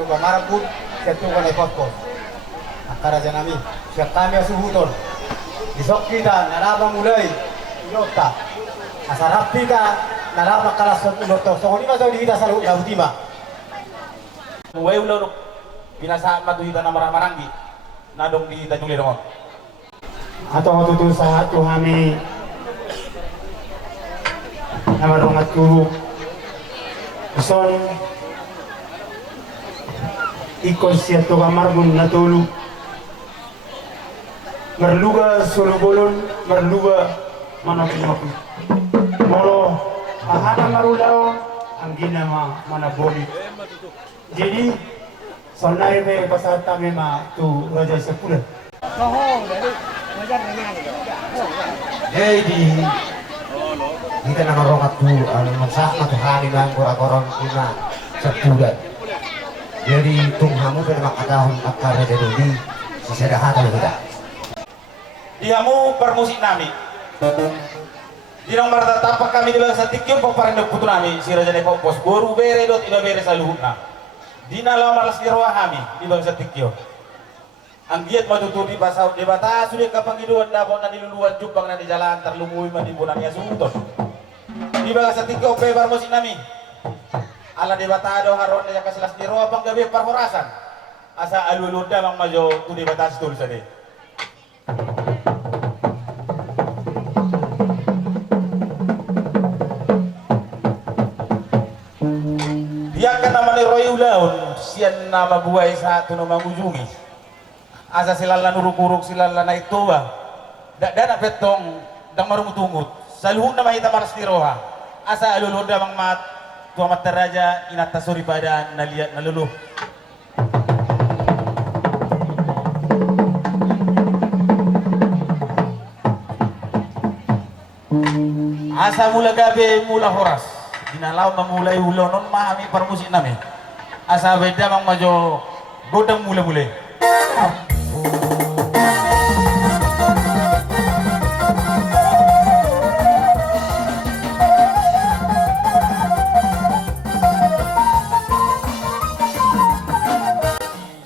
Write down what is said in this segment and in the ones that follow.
tuga marapun siya tuga na ipapos. Akara dyan namin, siya kami asubuton. Isok kita, narabang mulay, inota. Asarap kita, narabang kalas ng uloto. So kung di ba kita sa ultima? Way ulo binasa matuhita na maranggi nadong di Tanjung Lerongon. Ato matutul sa ato kami namarong at turo. Son ikon siya to kamargun na tulo. Merluga sulubolon, merluga manapinok. Moro, ahana marulao ang ginama manaboli. Jadi, sonai me pasata me ma tu raja sepuluh. Jadi, kita nak rokat tu, masak tu hari lang korang kuna sepuluh. Jadi, tunghamu pada makadahun akar jadi di sesedahat kita. Dihamu permusik nami. Di nang marta tapak kami di bangsa tikyo paparindog putu nami si Raja Nepo pos boru bere dot iba bere saluhutna. Di nalau malas di roa kami di bangsa tikyo. Ang giat matututi basaw di bata sudah kapangiduan dapon na niluluan jupang na di jalan terlumui madibunan niya suuton. Di bangsa tikyo pe permusik nami. Ala di bata do haron niya kasilas di roa pang gabi parhorasan. Asa aluluda mang majo tu di bata stul sade. Biarkan nama ni Roy Ulaun sian nama buai satu nama ujungi asa silala nuruk-uruk silala na ito ba dana petong dang marumutungut saluhun na mahita maras ni Roha asa alulod mang mat tua mataraja inatasuri pada naliat naluluh asa mula gabi mula horas dinalaw mamulay ulo non mahami permusik nami asa beda mang majo godang mula-mula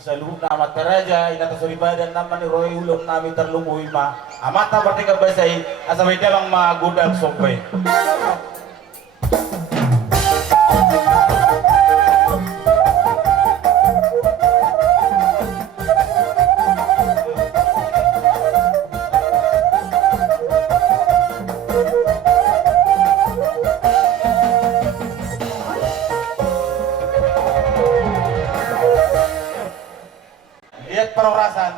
saluhun na mataraja inatasuri badan naman ni Roy ulong nami terlumuhi ma amata berarti kabasay asa beda mang magodang sompay. Parorasan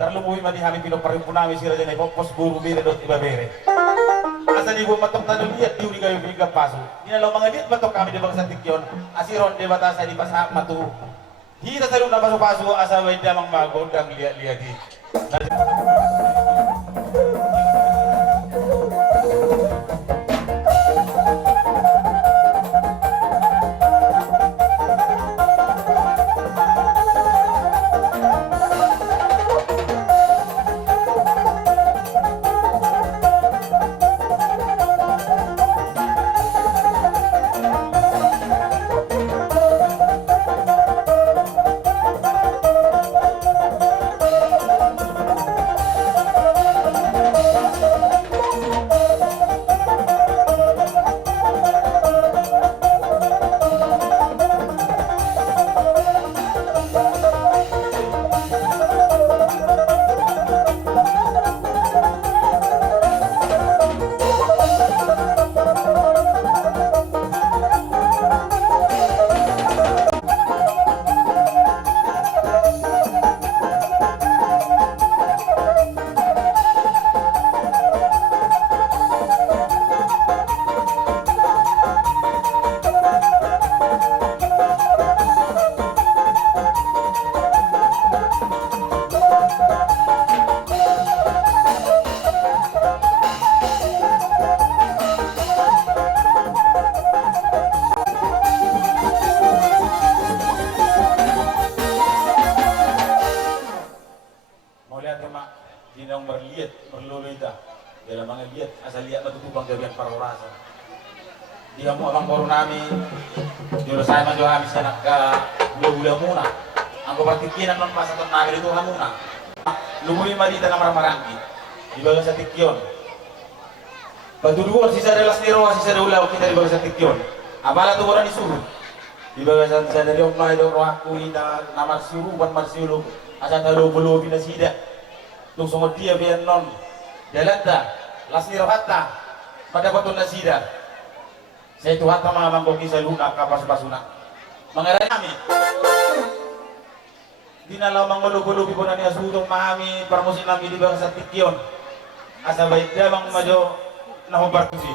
terlumuhi mati kami pino parimpunami si Raja Nepo pos buru bere dot iba bere asa di buat matok tanu lihat diuri kayu biga pasu ini lo mga lihat matok kami di bangsa tikyon asiron de batasa di pasak matu kita sarung na pasu-pasu asa weda mang magodang lihat-lihat di Dinang berliat, berlulita dalam mga liat, asal liat matutupang gabihan parorasan. Dia mo abang baru nami, dulu saya maju habis anak ka Gula muna. Ang kapartikinan ng pasatong namin ito na muna. Lumuli malita na maramarangki. Ibaga sa tikyon. Pagdudugon si sa relas ni Roa, si sa ulaw kita ibaga sa tikyon. Abala to ni suruh. Ibaga sa dalawang may do Roa kuita na marsiruban marsiulog. Asa talo-lobi na sida. Tung sungod dia biyan non. Dalanda, las ni Rohata. Madapaton na sida. Sa ito hata mga mangkoki sa luna kapas-pasuna. Mga rami. Di na lamang malubo-lubi po na niya sutong mahami parmusin namin di ba sa tikyon. Asa baik damang majo na hubartusi.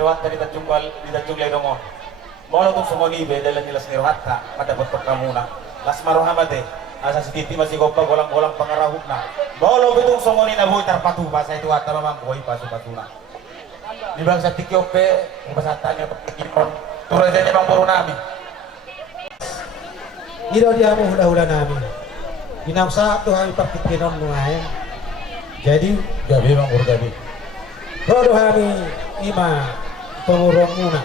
sirwat tadi tajungal dongo. Bolo tuk sumoni be dalan nila sirwat ka pada betot kamuna. Las marohamate asa si titi masih gopa golang-golang pangarahupna. Bolo betung sumoni na boy tarpatu basa itu ata mamang boy pasu-pasuna. Di bangsa tikyope pasatan ya pakikon. Turun jadi bang puru nami. Iro dia mo hula-hula namin. Inamsa to kami pakikinon ngayon. Jadi Gabi bang puru gabi. Rodo kami ima pengurong muna.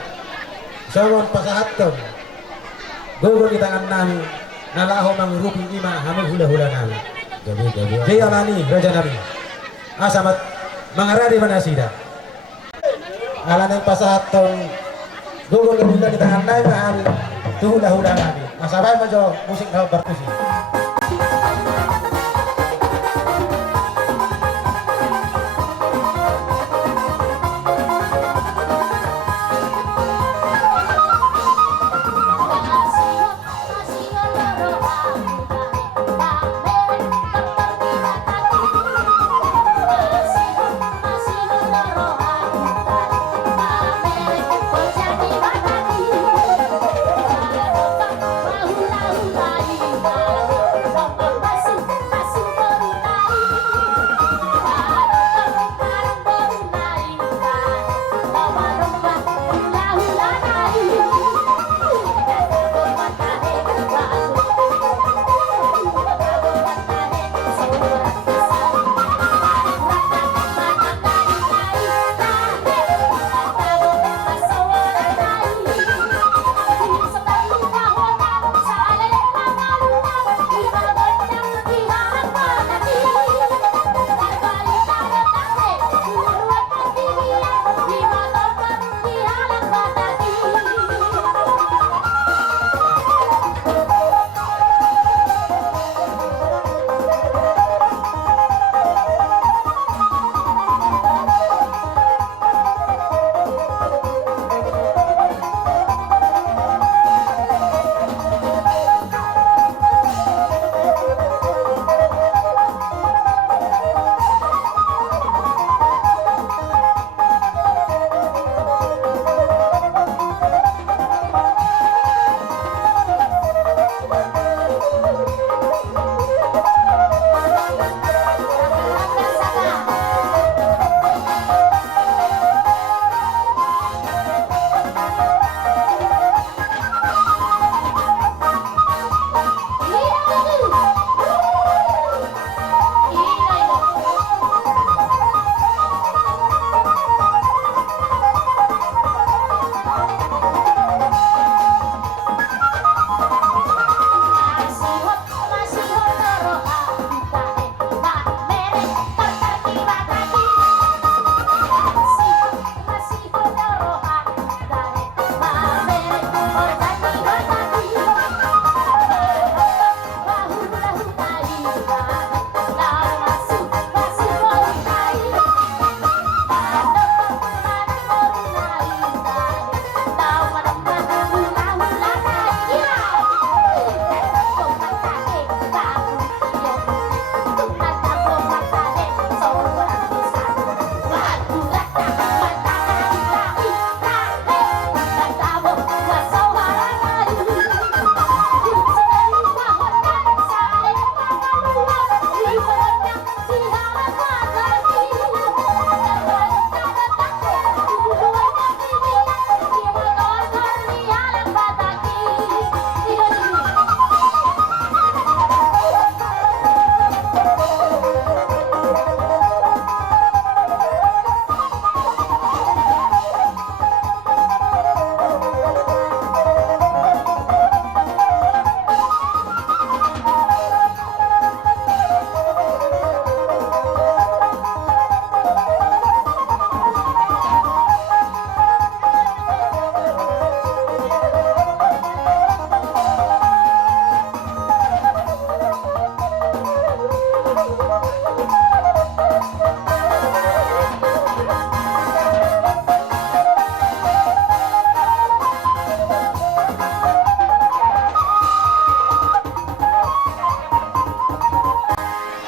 Samon pasahaton. Gugur di tangan namin. Nalaho mangrupi ima kami hula-hula namin. Gabi. Jaya nani raja nabi. Asamat mangaradi manasida. Alam ng pasahaton. Gugur di tangan namin kami hula-hula namin. Masabay man jo musik na berkusi.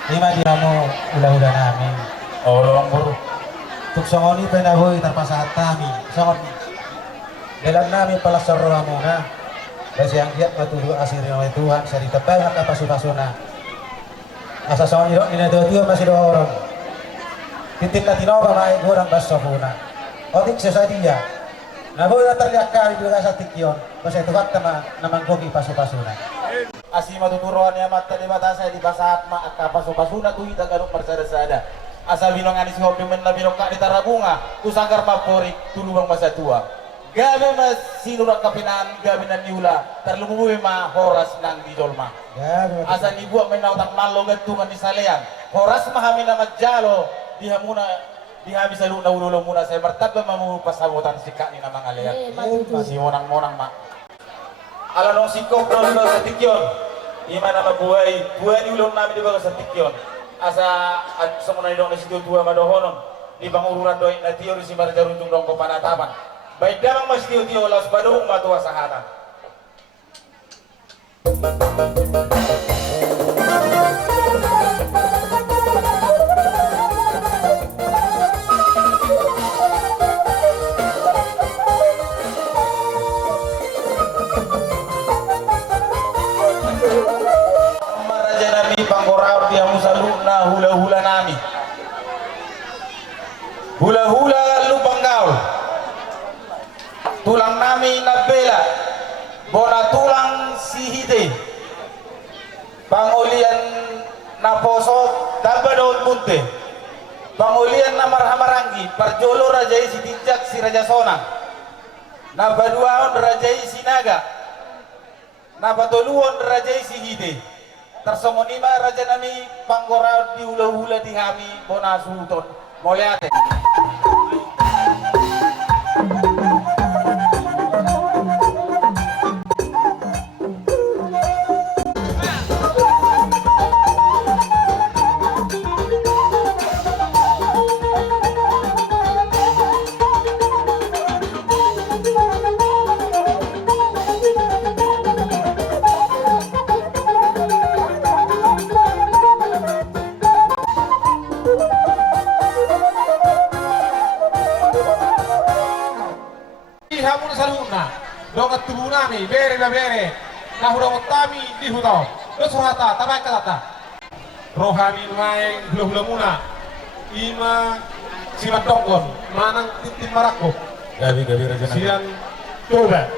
Lima di mo ula-ula namin. Oh, lawang puru. Tuk songoni penahoy terpasahat kami. Songon dalam nami palasar roha muna. Kasi ang giat matulo asiri oleh Tuhan sa ditepay ang kapasupasuna. Asa songoni ro dinadua masih dua orang. Titik latino ba may gurang baso muna. Otik sa dia. Naboy na terlihat kami juga sa tikyon. Kasi Tuhan namang gogi pasupasuna. Asi matuturuan ya mata di mata saya di basahat ma at kapasupasuna tuhi tagaruk marsada-sada. Asa binongan si hobi men labinok ka di tarabunga kusanggar mapori tulubang masa tua. Gabi mas sinurak kapinan gabi nan niula terlumuwi ma horas nang di dolma. Asa ni buat men nautak malo gantungan di salean. Horas mahami na majalo dihamuna dihabi sa luna ulo muna saya martabba mamu pasabutan sika ni namang alean. Si monang-monang ma. Ala nong sikop nong sa tikyon. Ima na mabuhay ni ulong namin di ba sa tikyon. Asa sa muna nidong na sido dua madohonon di pangururan doy na teori si marjaruntung dong ko panatapan baik damang mas tiyo las badong matuwa sa hatan. Panggorau dia musaluna hula-hula nami hula-hula lu panggaul tulang nami nabela bona tulang sihide pangulian naposot daba daun bunte pangulian na marhamaranggi parjolo rajai si tinjak si raja sonang nabaduaon rajai si naga nabatoluon rajai si hide tersomonima raja nami panggorau di hula-hula di kami bona sultan moliate. Dogat tubunami bere na hurong tami di huto lo suhata tabay kalata rohani maeng hula muna ima silat dongkon manang titim marako Gabi raja nami sian coba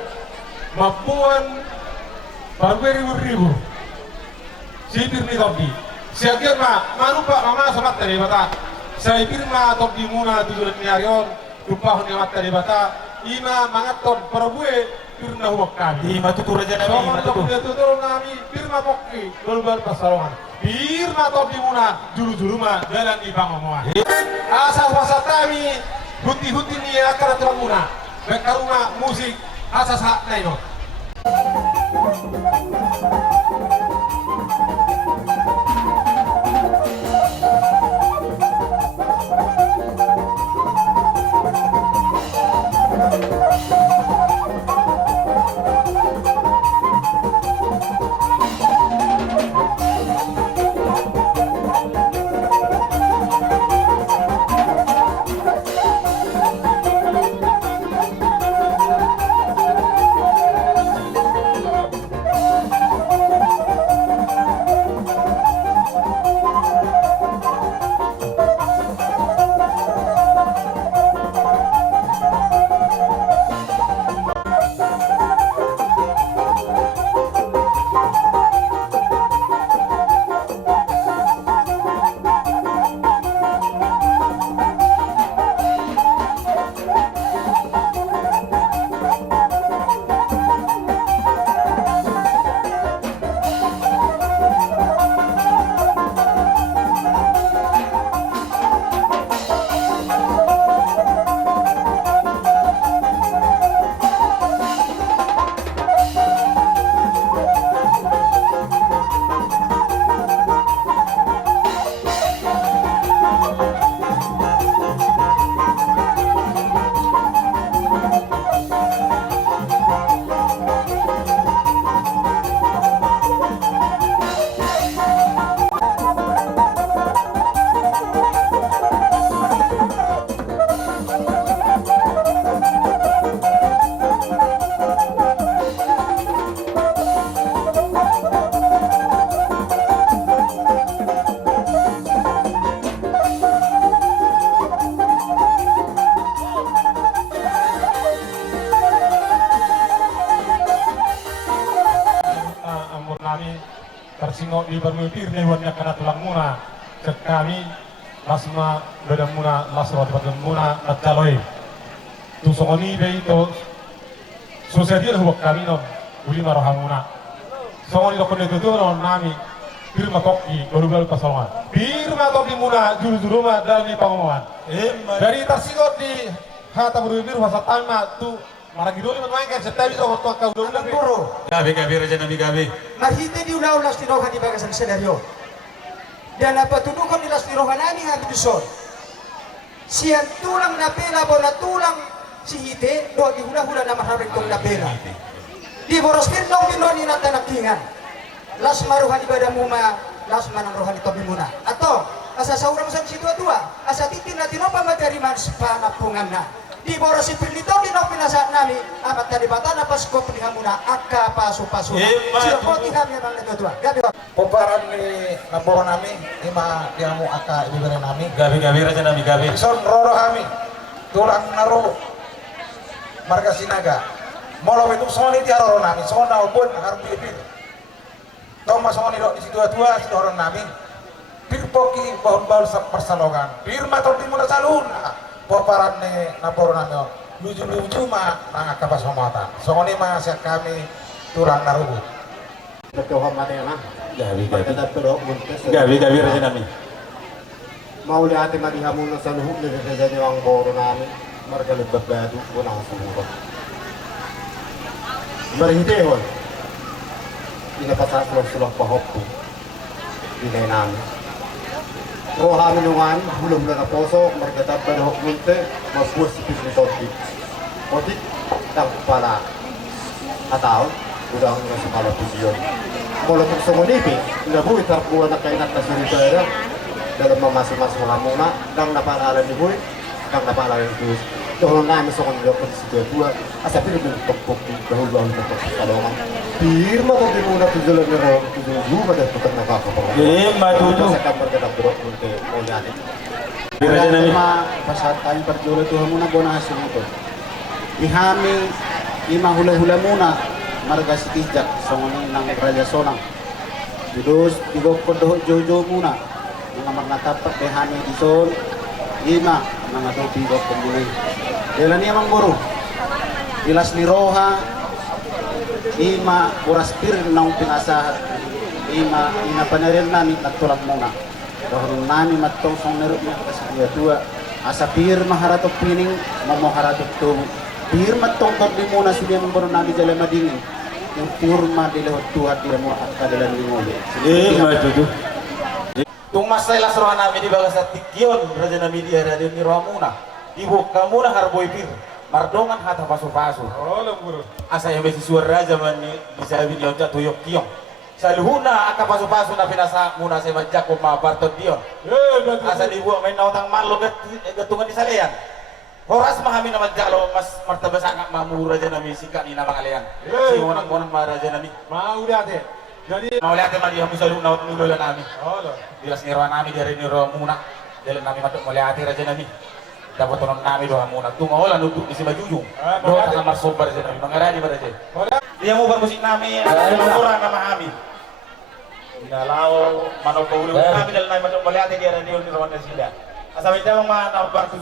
mapuan ribu sipir ni topi siagir ma manupa mama sobat tadi bata saya pirma topi muna tujuan niarion lupa huni mata di bata ima mangaton perabue pirna huwag kami. Ima tutur aja nami, ima tutur. Tutur nami pirma pokki lulbal pasalongan. Pirma topi muna juru-juru ma dalam ibang omongan. Asal pasal kami huti-huti ni akar terang muna. Bekaruna musik asas hak naino. singok di bermipir nih wannya karena tulang muna cek kami lasma bedang muna lasma bedang muna natcaloi tu songoni be itu sosial hubak kami no uli marohamuna songoni dokon itu tuh no nami firma toki baru pasalongan firma toki muna juru-juru mah dari pengumuman dari tersingot di hata bermipir bahasa tama tu maragidoli man main kan setabi so waktu kau udah Guru, Gabi Raja Nabi gabi. mahite di ulah-ulah stirohan di bagasan senario. Dan apa tudukan di stirohan ani habi dison. Sian tulang na pela bona tulang si hite do di hula-hula na maharap tong na pela. Di boros pinong pinoni na tanakingan. Las maruhan ibadah muma, las manang rohani tobi muna. Atau asa saurang sa situa-tua, asa titin na tinopa materi mas panapungan na. Di boros ipilito di no pinasa nami amat dari bata na pasko penihamuna akka pasu-pasu. Siapa kami bang tua. Gabi. Poparan ni naboro nami ima diamu aka ibere nami Gabi Raja Nabi gabi. son roro kami tulang naro marga sinaga molo itu soni ti roro nami sona pun harus dipil Thomas soni do di situ tua si orang nami pirpoki baun-baun persalongan firma to timur saluna poparan ni naboro nami luju-luju mah nang kapas homata soni mah sia kami tulang naro Nagkawang matena. Gabi Gabi Raja Nabi. Mau lihat madihamun sa luhub na kaya ang boro namin. Marga nagbabado ko na sa luhub. Marihitehon. Pinapasas lang silang pahop ko. Pinay namin. Pero kami nungan, hulog na poso, marga tabadahok munte, masbuas si Pisni Totik. Totik, tang pala. Ataw, udah ang nasa kalapusyon. Kalau kung sa munipi, nabuhi tarpuan na kainat na suripera dalam memasuk-masuk hamuna, dang napalaran ni Buy, dang napalaran ni Diyos. Doon namin sa kanila pag si Dua, asa pinagpagpag di dahul-dahul na pagkakalongan. Pirma ko din muna tujulan ni Rom, tujulan luma dahil pagkat nakakapangalan. Matuto. Sa kamar ka ng burok mo kayo, mo natin. Raja Nabi. Pasat tayo pagjulat tuhan muna, buwan na hasilito. Ihami, imahula-hula muna, marga si Tijak, songonin ng Raja Sonang. Terus tigo kodoh jojo muna, mga magnatapat behami dison, ima mga do tigo komuni. Dela niya mang guru, ilas ni Roha, ima oras pir nang pingasahat, ima panarin nami nagtulak muna. Dahil nami matong song neruk na kasi dua, asa pir maharatok pining, mamoharatok tung. Pir matong di muna sila mang guru nami jalan madingin. Yung purma dilahot tuhat dia mo at kadalan lingoli. Matuto. Tung masailah seruan namin di bagas sa tikyon Raja Nabi di radio ni Ramuna. Ibu kamu na harboy pir. Mardongan hata paso-paso. Oh, lembur. Asa yung besi suara Raja man ni bisabi niyo ta tuyok kiyong. Sa luhuna aka paso-paso na pinasa muna sa Madjako mabartot diyon. Asa di buang may nautang malo gatungan di saleyan. Horas mahami naman jalo mas martaba sangat mamu Raja Nabi sikat ni nama kalian. Si monang-monang ma Raja Nabi. Mau lihat deh. Jadi Mau lihat madi hamu salu naut nulo nami. oh loh. Bilas ni nami dari ni muna. Jalan nami matuk mau lihat Raja Nabi. Dapat tolong nami doa muna. Tung olah nuduk di sini jujung. Doa kamar sobar Raja Nabi. Mengarani Raja. Dia mau bermusik nami. Orang nama kami. Dalau manok ulu kami dalam nami matuk mau lihat dia radio ni Rawan Sida. Asal kita mana bertus.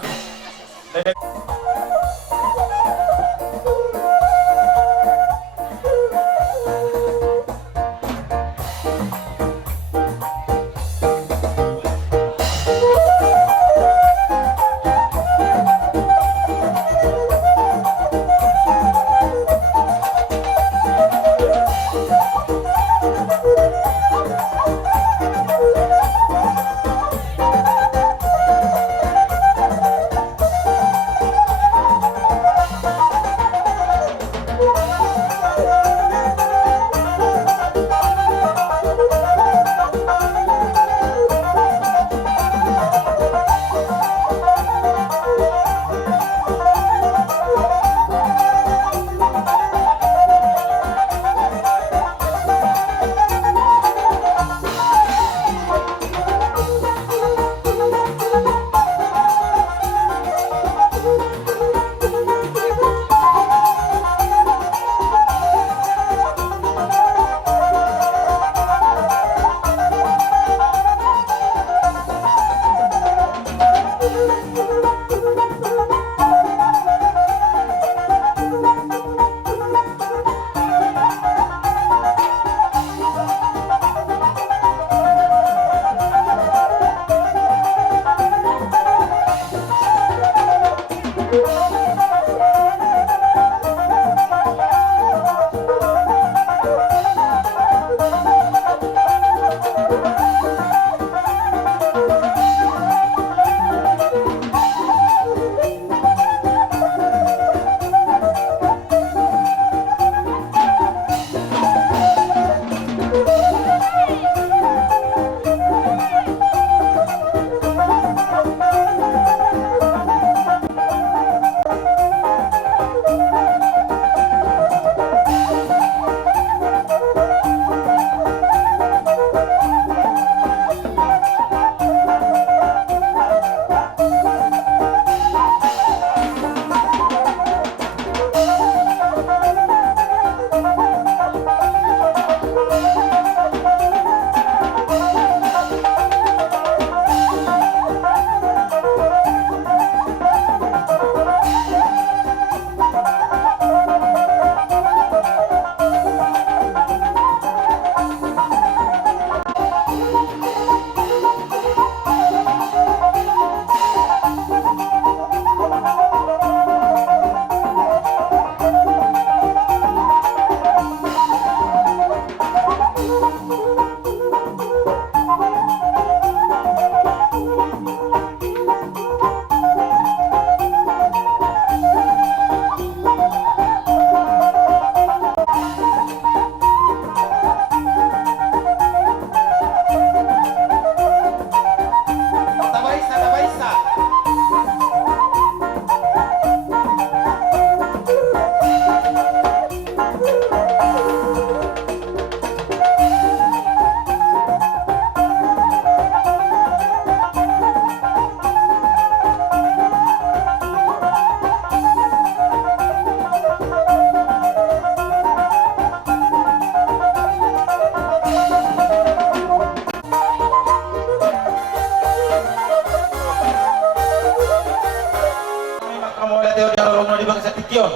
mau lihat teo diaro di bangsa tikyon.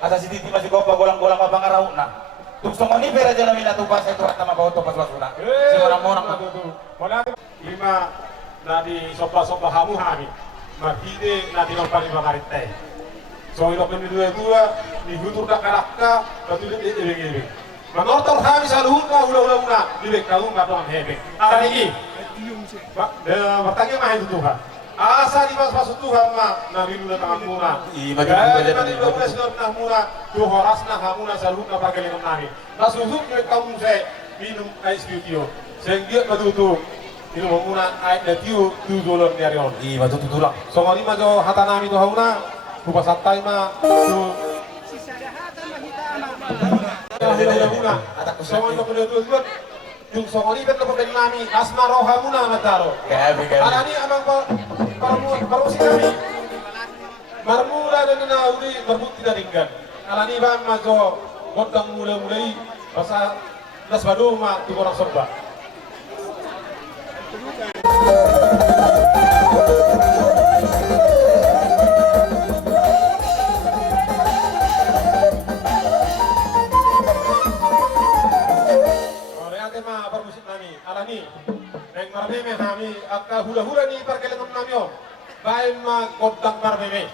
Asa si titi masih gopa golang-golang apa ngarauna. Tuk songoni pera jana mina tupas itu nama bawa topas wasuna. Si orang-orang Wala lima na di sopa-sopa hamu hari. Marhide na di nompali mamarite. So ilo kami dua di hutur dak karakka batu di ebe. Manortor kami saluhun ka ula-ula una dibek kalung kadong hebe. Ara ini. Bertanya mah itu Tuhan. Asa di mas Tuhan mah nabi nuna tangan muna. Iya, bagi kita jadi nabi nuna sinor tangan muna. Tu horasna hamuna saluhun ka pakai minum nari. Nasuhun ke kamu se minum ais kiu. Sehingga matutu minum muna ais detiu tu dolor diarion. Iya, batu tutulang. Songoni mah jo hata nami tu hauna. Rupa santai mah tu. Songoni mah tu yung songoni bet lo pabeng nami asma roha muna mataro. Alani amang parusi kami. Marmula dan nauli marbuti daringgan. Alani ba majo godang mulai basa nasbadu ma tu orang sorba. Alani, neng marbeme nami akka hula-hula ni perkelengan nami om, baik ma kodang marbeme.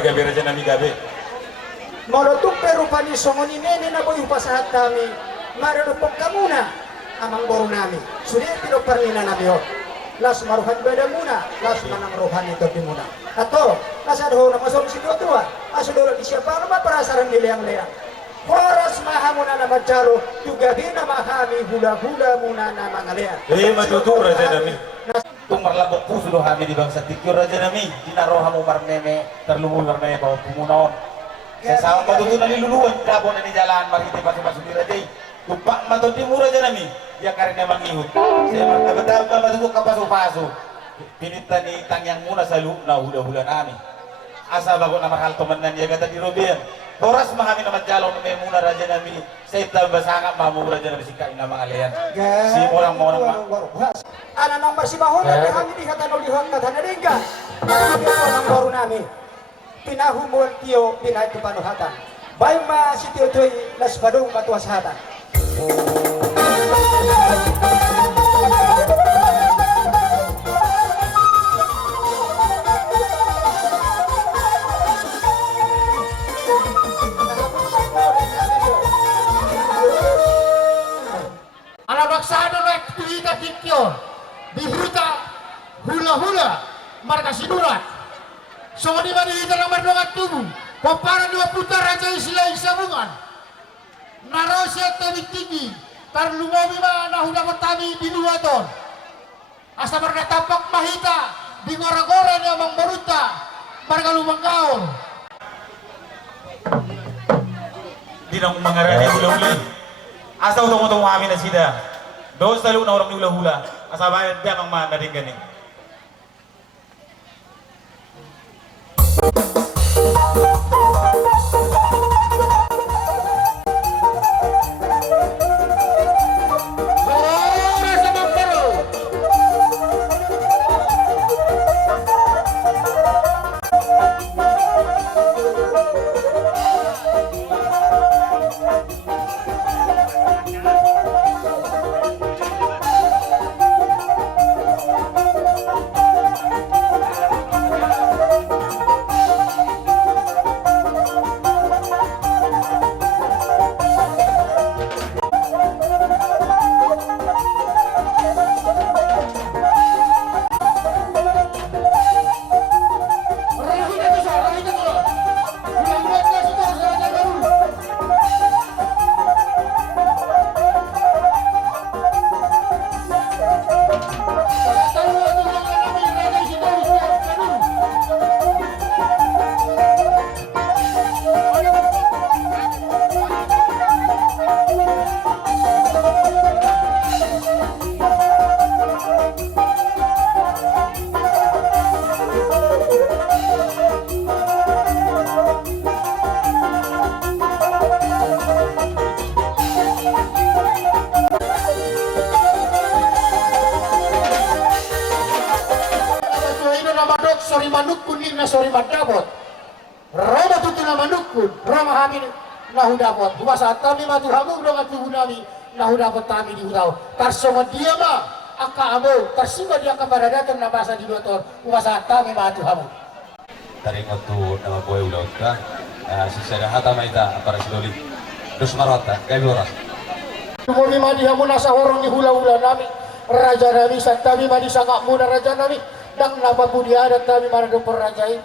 gabi raja nami gabi. Molotuk perupani songoni nene na boy upasahat kami. Marunupok kamuna amang boru nami. Sudah tidak pernah nami ho. Las maruhan beda muna, las manang rohan itu di muna. Atau las ada orang masuk situ tua. Asal di siapa nama perasaran dileang-leang. Horas mahamuna nama jaro juga bina mahami hula-hula muna nama ngalean. Matutur raja nami. Tung marlabok puso do kami di bangsa tikyur raja nami. Dinaro hamu marmeme terlumul marmeme bawa pumunaon. Sesama matutur na niluluan dabo na ni jalan mariti pati-pati di raja. Lupa matutur mura raja nami. Ya karena mangihut. Saya berkata matutur kapaso-paso. Pinita ni tangyang muna sa na hula-hula nami. Asa bago na mahal tumanan ya kata di Robian. Horas mahami na madjalaw na may muna raja nami. Sa itabasanga mamu raja nami sikain na mga liyan. Si morang-morang Anak nang bersibahon na kami dihatan ulihan katana lingga. Kami orang baru nami. Pinahumul tiyo pinay panuhatan. Bayo ma si tiyo toy las badong matuwashatan. Anak baksana lek tuita tikyor dihuta hula-hula marga sinurat so di mana kita nomor dongat tubuh paparan 2 putar raja isila isabungan narosya tebik tinggi tarlungomi ma nahuda pertami di 2 ton asa marga tapak mahita di ngora-ngora ni amang baruta marga lumang gaul di nang mangarani hula-hula. Asa utong-utong amin na sida. Doon sa na orang ni hula-hula. Asa bayad dia mang mana din ganing. Sorry manukun ni na sorry madabot. Roma tutu na manukun, Roma hamin nahudapot. Humasa kami matuhamog na matuhu nami nahudapot kami di utaw. Tarsongan dia ma, aka amo, tarsimba dia kabaradatan na basa di motor. Humasa kami matuhamog. Taringot tu nama boy ulat ka. Sisada hata maita para sidoli. Terus marota, kayak oras. Kami madihamu nasa horong di hula-hula nami. Raja nami santami madi sangak muna raja nami. Dang nama budi adat kami mana do perajai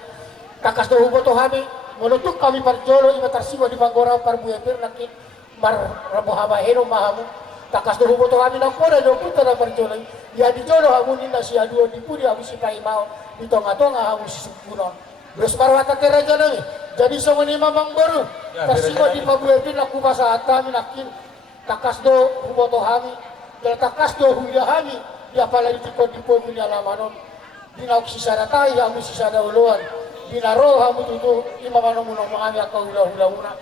kakas do hubo to kami menutuk kami parjolo ima tarsiwa di panggora parbuepir nakit mar rabo hama heno mahamu kakas do hubo to kami nang pora do puta na parjolo ya di jolo hamu ni nasi aduo di puri hamu si pai mau di tonga-tonga hamu si sukunon terus marwata ke raja nami jadi songoni mamang baru tarsiwa di parbuepir naku basa kami nakin kakas do hubo to kami dan kakas do huya kami ya pala di tikon di pomi alamanon dinauk sisada tahi hamu sisada uluan dinaro hamu tutu imamano munong mangami ako hula-hula una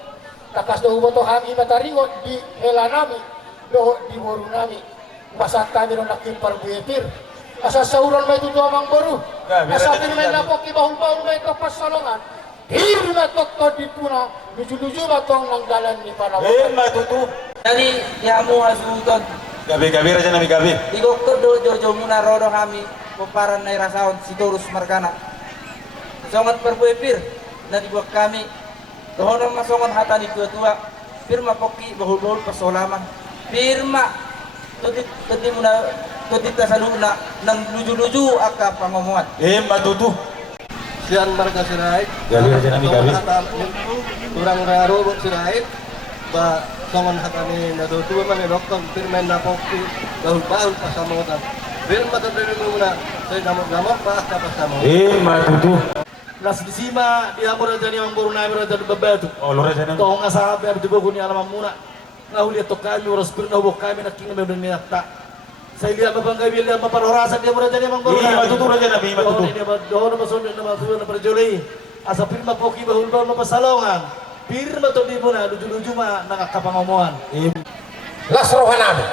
takas do hubo to kami mataringot di hela nami do di boru nami masat kami ron nakin parbuepir asa sauran may tutu amang boru asa pinimay napok ibahong-bahong may kapasalongan hirma tokto di puna nuju-nuju matong ng dalan ni Panawakan Matutu. Jadi yamu hasutod Gabi-gabi raja nami gabi. igok do jojo muna rodo kami kumparan na irasaon si Torus Markana. Songat perbuepir na dibuat kami. Dohon masongan hata ni tua-tua. Firma poki bahul-bahul persolaman. Firma tadi muna tadi tasaluna nang luju-luju aka pangomongan. Matutu. Sian marga sirait. Gabi aja nami gabi. Kurang raro sirait. Ba songon hatani na do tuwa man doktor firmen na poki bahul-bahul pasamutan. Firma tadi muna saya gamot-gamot pa pasamo. Matutu. Las disima di amor jani ang buru namin raja bebetu. Oh, lo raja nami. Toh nga sabi abdi buku ni alam muna. Ngahuli to kami oras pirna hubok kami na kinga meron ni akta. Saya lihat mapang kami lihat maparorasan dia mura jani ang buru namin. Matutu raja nami matutu. Ini doon na masundin na matutu na perjuli. Asa pirma poki bahul bahul mapasalongan. Pirma to di muna luju-luju ma nakakapangomongan. Las rohanami,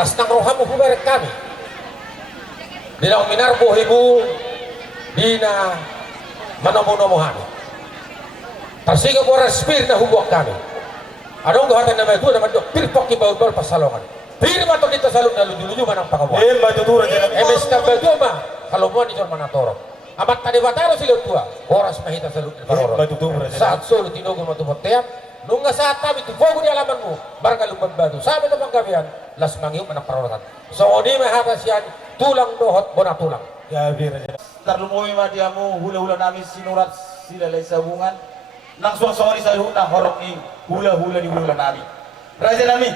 las nang rohamu hubaret kami. Dinang minarbo hibu, dina manomo-nomohan. Tersiga boras spir na hubok kami. Anong gawatan na may tuwa naman doon, pirpok ibaw-ibaw pasalongan. Pirma to dito salong na luju-luju manang pangabuan. Matutu raja nami. Emes na baguma, kalumuan ni John Manatoro. Amat tadi bataro sila tua, boras mahita salong ni Paroro. Matutu raja. Saat solo tinugo matubot-tiyan, nung nga saat kami, tufogo ni alaman mo, barang lumban batu. Sabi na panggabihan, las mangyum manang parorotan. So, di may hatas yan, tulang dohot, bona tulang. Gabi raja. Ntar lumoy madiamu hula-hula namin sinurat sila lay sabungan. Nang suwang-suwang sa na horok ni hula-hula di hula namin. Raja namin,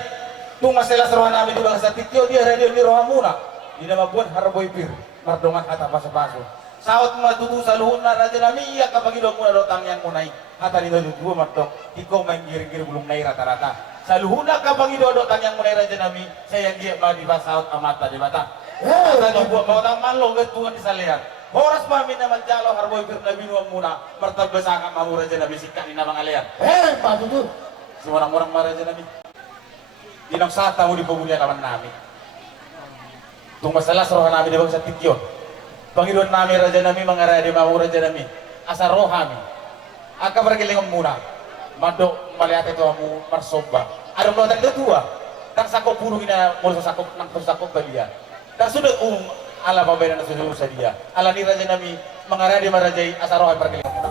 tunga sila sa rohan namin di bang sa tikyo, dia radio ni rohan muna. Di na mabuan haraboy pir, mardongan hata paso-paso. Saot matutu sa luhun na raja namin, iya kapag ilong muna dotang yang munay. Hata ni duduk martok, ikaw main giring-giring bulong na rata-rata. Sa luhun na kapag idodotang yang munay raja namin, saya giyak ba di ba saot amata di bata. Sa dibuat mga manlo, tuhan di salihan. Horas mami naman jalo harboy pir na binuang muna, martagbasaka mamura dyan na bisik kanina mga liyan. Matutu. Sumarang-murang mara dyan namin. Dinang sata mo di pabulya naman namin. Tung masalah rohan namin di bang sa tikyon. Panginoon namin raja namin, mga raya di mamura dyan namin. Asa rohami. Aka bergilingon muna. Mado malihat itu amu marsoba. Ada melotak itu tua. Tak sakop puluh ina mulu sakop nang sakop kalian. Tak sudah ala babay na nasusunod sa dia. Ala ni raja nami mga raya di marajay asa rohan bergilingon muna.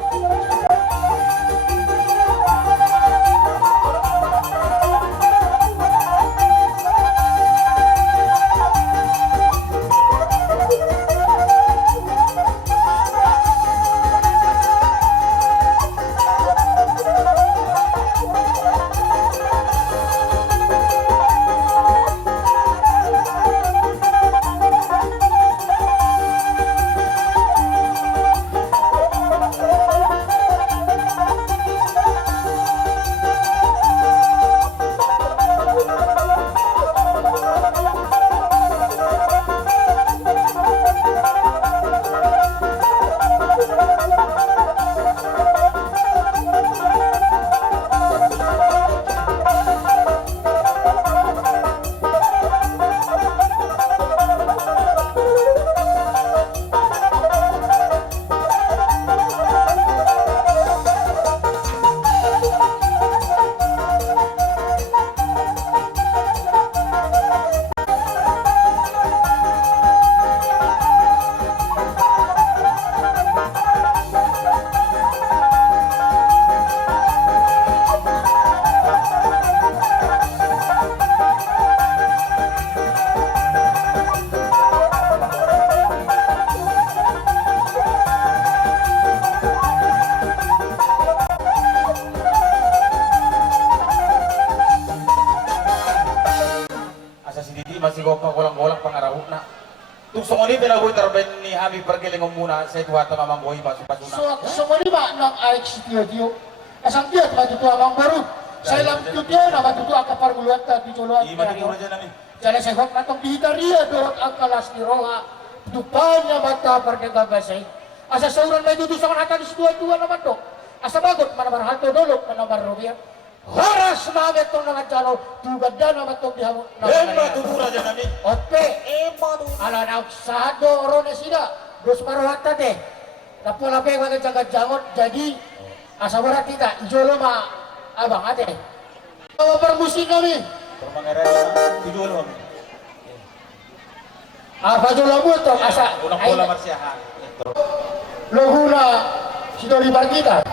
Masih gopang golang-golang pangarahuk na. Tuksong ini pinagoy tarben ni Habib pergilingon muna sa ituwata mamang buhay pasuna. So lima ng AX-Dio. Asang dia matutu amang baru. Saya lam tutu na matutu ang kaparguluan ta tituluan. Iya matutu raja namin. Jadi saya hok natong dihitaria doon ang kalas ni Roha. Tupanya mata pernegabasay. Asa sauran may dudusan natin sa dua-dua naman to. Asa bagot manabar halto dolok manabar robia. Horas mamet tong nangan jalo tugad dan naman tong dihamon. Matutu raja namin. Ope, ala na sado orone sida. Dos marohata teh. Tapos lape mga jagat-jangot jadi asa berat kita ijolo ma abang ate. Bawa permusik kami. Permangeran tidur kami. Apa jolo buto asa. Unang bola marsiahan. Lohuna sidoli kita.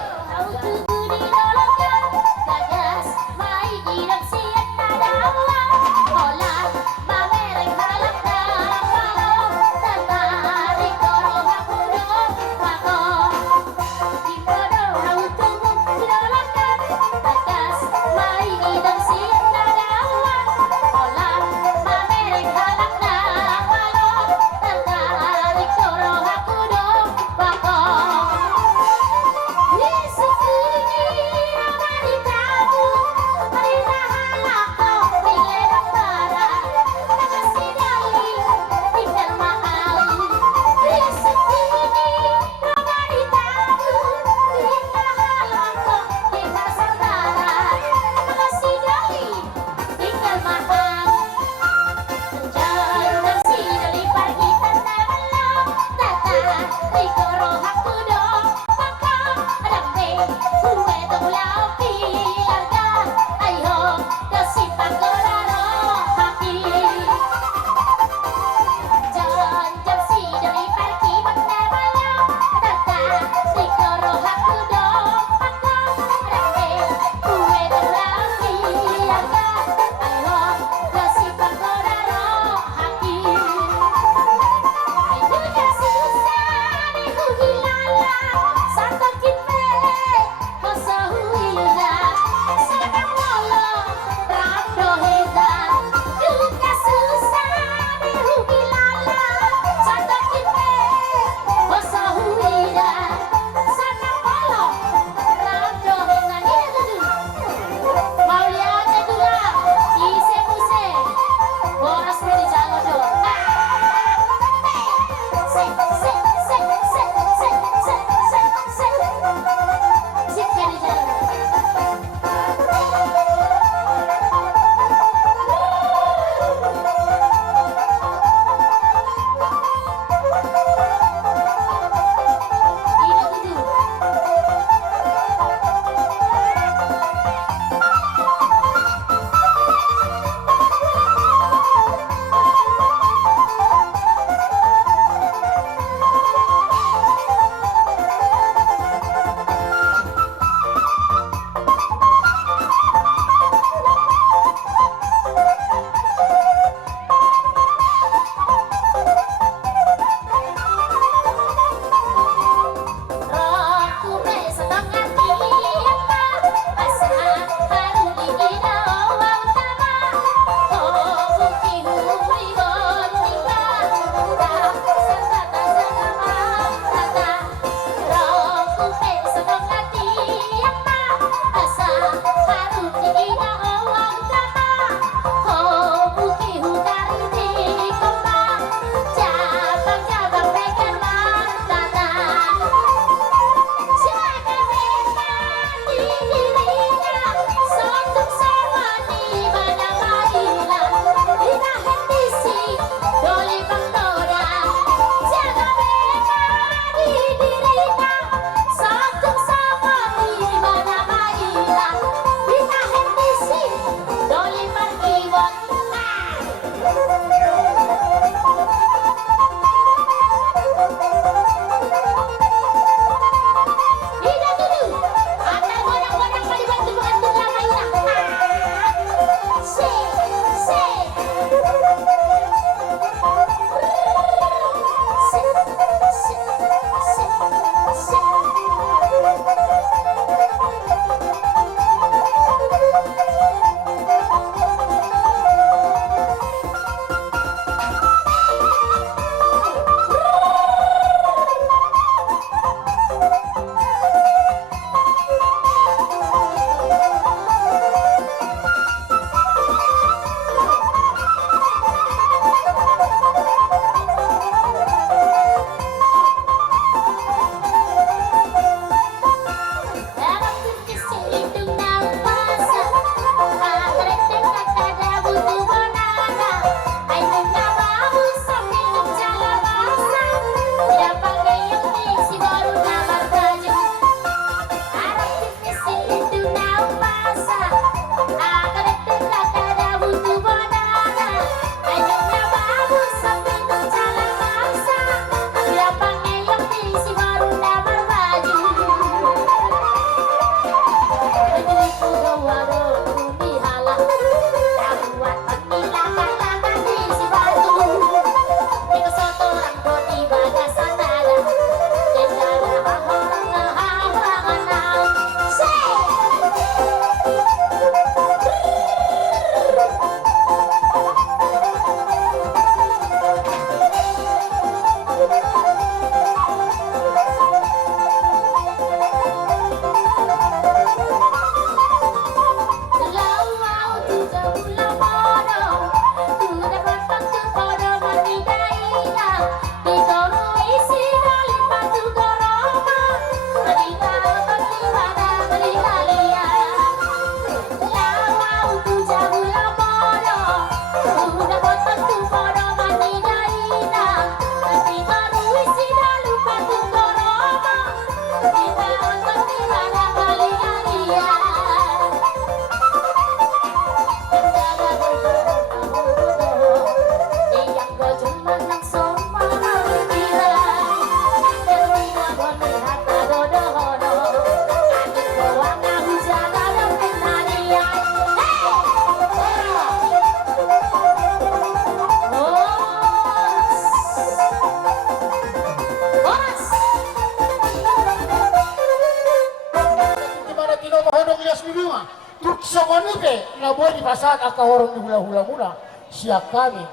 mahodong lias bibima. Tuk songonipe na boy di pasat aka horong di hula-hula muna. Siap kami.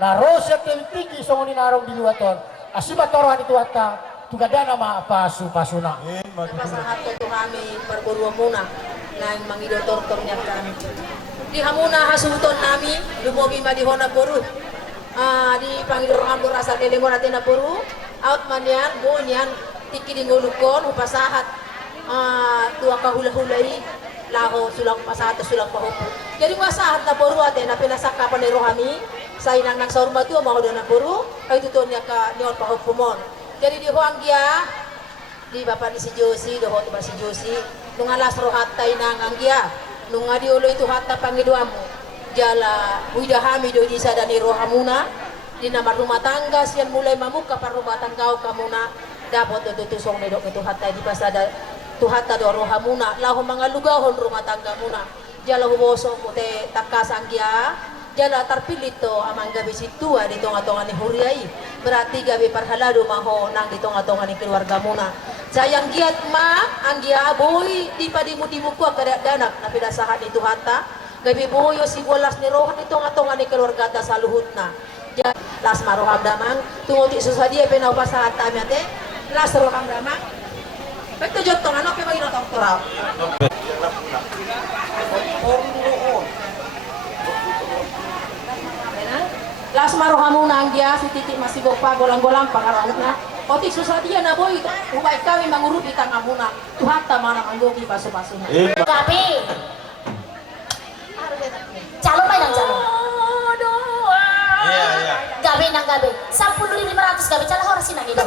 Naro siap tinggi songoni narong di luaton. Asiba torohan itu hatta tugadana ma pasu-pasuna. Pasahat ko kami perguruan muna nang mangidotor-tor niya kami. Di hamuna hasuton nami lumobi madihona boru. Di pangidorong rasa delengo natin na boru. Out man yan, buon yan, tikilingulukon, upasahat. Tuwa kahula-hulay, laho, sulang pasahat, sulang pahupo. Jadi masahat na boru ate na pinasakapan ni Rohami, sa inang nagsaurma tuwa, mahudo na boru, ay tutuon niya ka niyon pahupumon. Jadi di Huanggia, di Bapak ni si Josie, doho ba si Josie, nung alas rohatay na ang Anggia, nung adi ulo itu hatta pangiduamu, jala widahami do di sada ni Rohamuna, di nama rumah tangga sian mulai mamuka par rumah tangga kamuna dapat tutusong nedok itu hatta di pasada tu hatta do Rohamuna lahu mangalugahon rumah tangga muna jala huboso mute takas anggia jala terpilih to amang gabi situ di tonga-tonga ni huriai berarti gabi parhalado maho nang di tonga-tonga ni keluarga muna sayang giat ma anggia boy di padimu dimuku kada danak na pidasahan itu hatta gabi boyo si bolas ni rohan di tonga-tonga ni keluarga ta saluhutna las maroham damang tunggu ti susadia penau pasahat kami ate las roham damang betul jotong ano pe bagi notong torau las maroham nanggia si titik masih gopa golang-golang pangarangna otik susadia na boy ubay kami mangurupi tangamuna tuhatta mana manggogi pasu-pasuna Gabi calon main ang calon Iya. Gabi nang gabi 10.500 gabi cala horas sinang itu